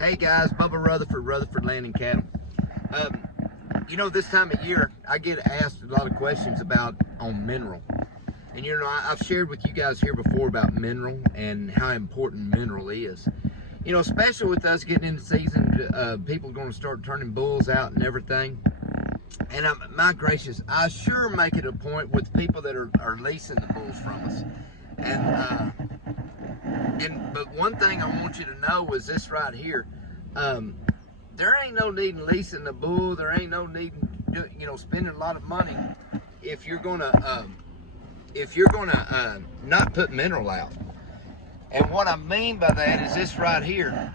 Hey guys, Bubba Rutherford, Rutherford Land and Cattle. This time of year, I get asked a lot of questions on mineral. And I've shared with you guys here before about mineral and how important mineral is. Especially with us getting into season, people are going to start turning bulls out and everything. And my gracious, I sure make it a point with people that are leasing the bulls from us. But one thing I want you to know is this right here. There ain't no need in leasing the bull. There ain't no need in spending a lot of money if you're gonna not put mineral out. And what I mean by that is this right here.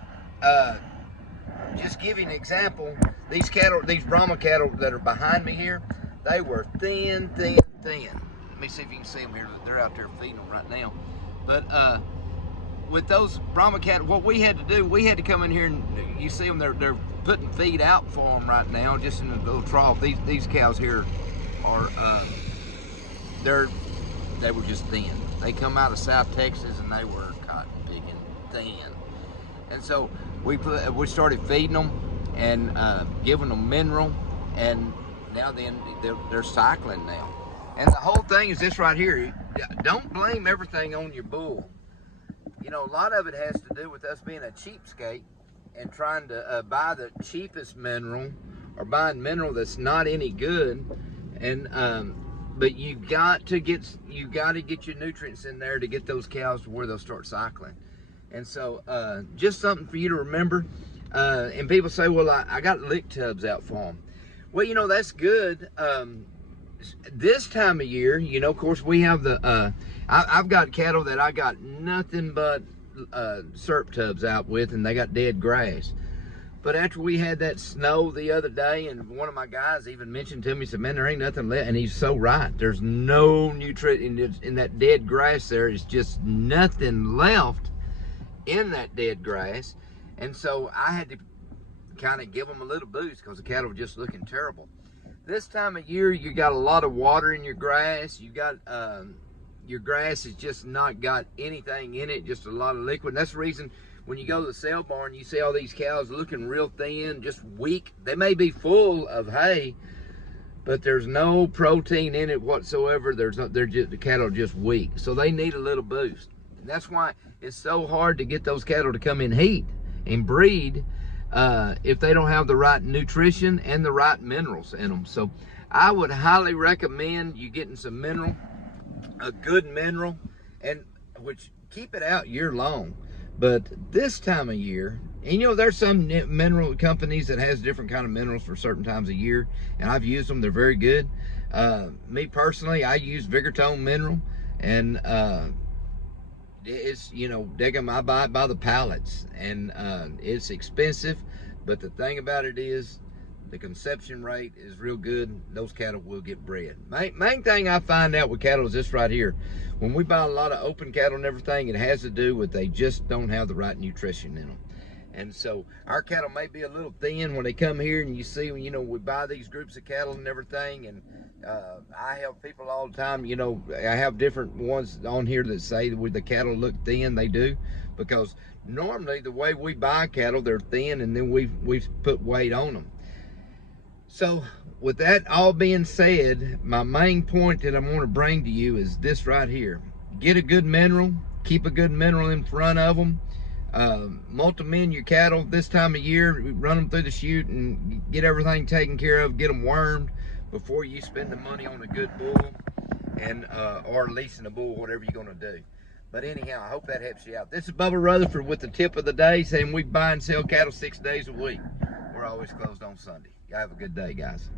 Just give you an example. These Brahma cattle that are behind me here, they were thin. Let me see if you can see them here. They're out there feeding them right now. But with those Brahma cattle, what we had to do, we had to come in here and you see them, they're putting feed out for them right now, just in a little trough. These cows here are, they were just thin. They come out of South Texas and they were cotton picking thin. And so we started feeding them and giving them mineral, and now they're cycling now. And the whole thing is this right here. Don't blame everything on your bull. A lot of it has to do with us being a cheapskate and trying to buy the cheapest mineral or buying mineral that's not any good. And but you got to get your nutrients in there to get those cows to where they'll start cycling. And so just something for you to remember. And people say, well, I got lick tubs out for them. Well, that's good. This time of year, of course, we have I've got cattle that I got nothing but syrup tubs out with, and they got dead grass. But after we had that snow the other day, and one of my guys even mentioned to me, said, man, there ain't nothing left. And he's so right. There's no nutrient in that dead grass. There is just nothing left in that dead grass. And so I had to kind of give them a little boost because the cattle were just looking terrible. This time of year, you got a lot of water in your grass. You got your grass has just not got anything in it, just a lot of liquid. And that's the reason when you go to the sale barn, you see all these cows looking real thin, just weak. They may be full of hay, but there's no protein in it whatsoever. The cattle are just weak, so they need a little boost. And that's why it's so hard to get those cattle to come in heat and breed if they don't have the right nutrition and the right minerals in them. So I would highly recommend you getting some mineral, a good mineral, and which keep it out year long. But this time of year, and there's some mineral companies that has different kind of minerals for certain times of year, and I've used them. They're very good. Me personally, I use Vigortone mineral, and it's, I buy it by the pallets, and it's expensive, but the thing about it is the conception rate is real good. Those cattle will get bred. Main thing I find out with cattle is this right here. When we buy a lot of open cattle and everything, it has to do with they just don't have the right nutrition in them. And so our cattle may be a little thin when they come here, and you see, we buy these groups of cattle and everything, and I help people all the time. I have different ones on here that say that the cattle look thin. They do, because normally the way we buy cattle, they're thin, and then we put weight on them. So with that all being said, my main point that I want to bring to you is this right here. Get a good mineral, keep a good mineral in front of them. Multi-min your cattle this time of year, run them through the chute and get everything taken care of, get them wormed before you spend the money on a good bull and or leasing a bull, whatever you're going to do. But anyhow, I hope that helps you out. This is Bubba Rutherford with the tip of the day, saying we buy and sell cattle 6 days a week. We're always closed on Sunday. Y'all have a good day, guys.